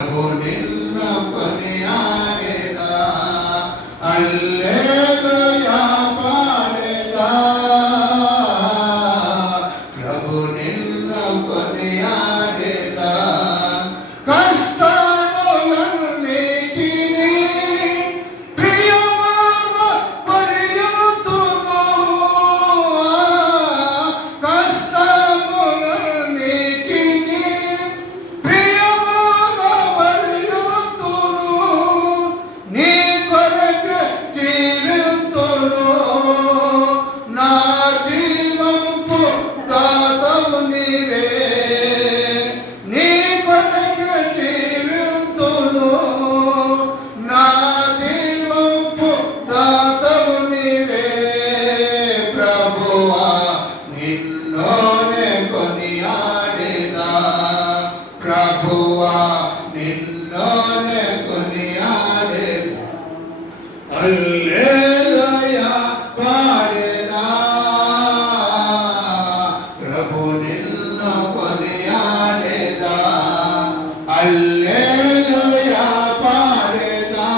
నిన్ను కొనియాడేదా హల్లెలూయా పాడేదా ప్రభు నిన్ను కొనియాడేదా కష్టాలన్నిటినీ ప్రియముగా పరియుతుము కష్టములన్నిటినీ ప్రియముగా పరియుతును నీ కొరకు జీవితును నా జీవంపు దాతవు నీవే నీ కొరకు జీవితును నా జీవంపు దాతవు నీవే ప్రభువా నిన్నోనే కొనియాడేదా ప్రభువా నిన్నోనే కొనియాడేదా హల్లెలూయా పాడేదా ప్రభు నిన్ను కొనియాడేదా హల్లెలూయా పాడేదా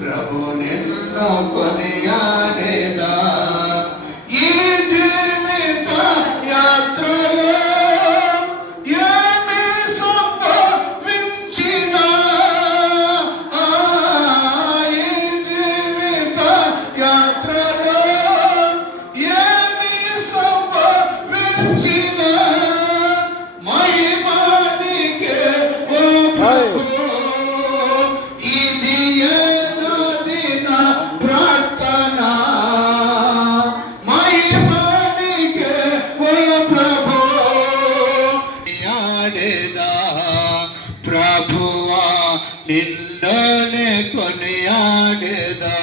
ప్రభు నిన్ను కొనియాడేదా ఈ జీవిత యాత్రలో ఏమి సంభవించినా ఈ జీవిత యాత్రలో ఏమి సంభవించినా మహిమానికే ఓ ప్రభు ఇది ఏనాది నా ప్రార్థన మహిమానికే ఓ ప్రభు కొనియాడేదా ప్రభువా నిన్ననే కొనియాడేదా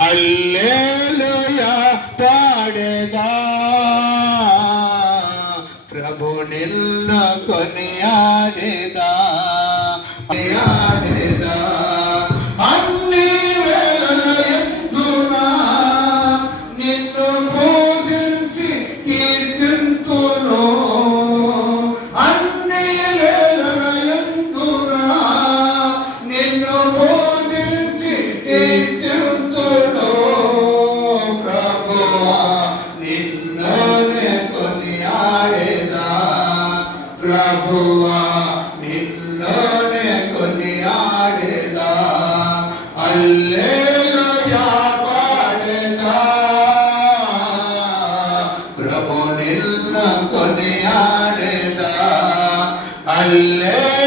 హల్లెలూయా పాడేదా ప్రభు నిన్ను కొనియాడేదా కొనియాడేదా అన్ని వేళలయందున నిన్ను పూజించి కీర్తింతును అన్ని వేళలయందున నిన్ను పూజించి కీర్తింతును ప్రభువా నిన్ననే కొనియాడేదా ప్రభువా నిన్ననే కొనియాడేదా హల్లెలూయా పాడేదా ప్రభు నిన్ను కొనియాడేదా హల్లెలూయా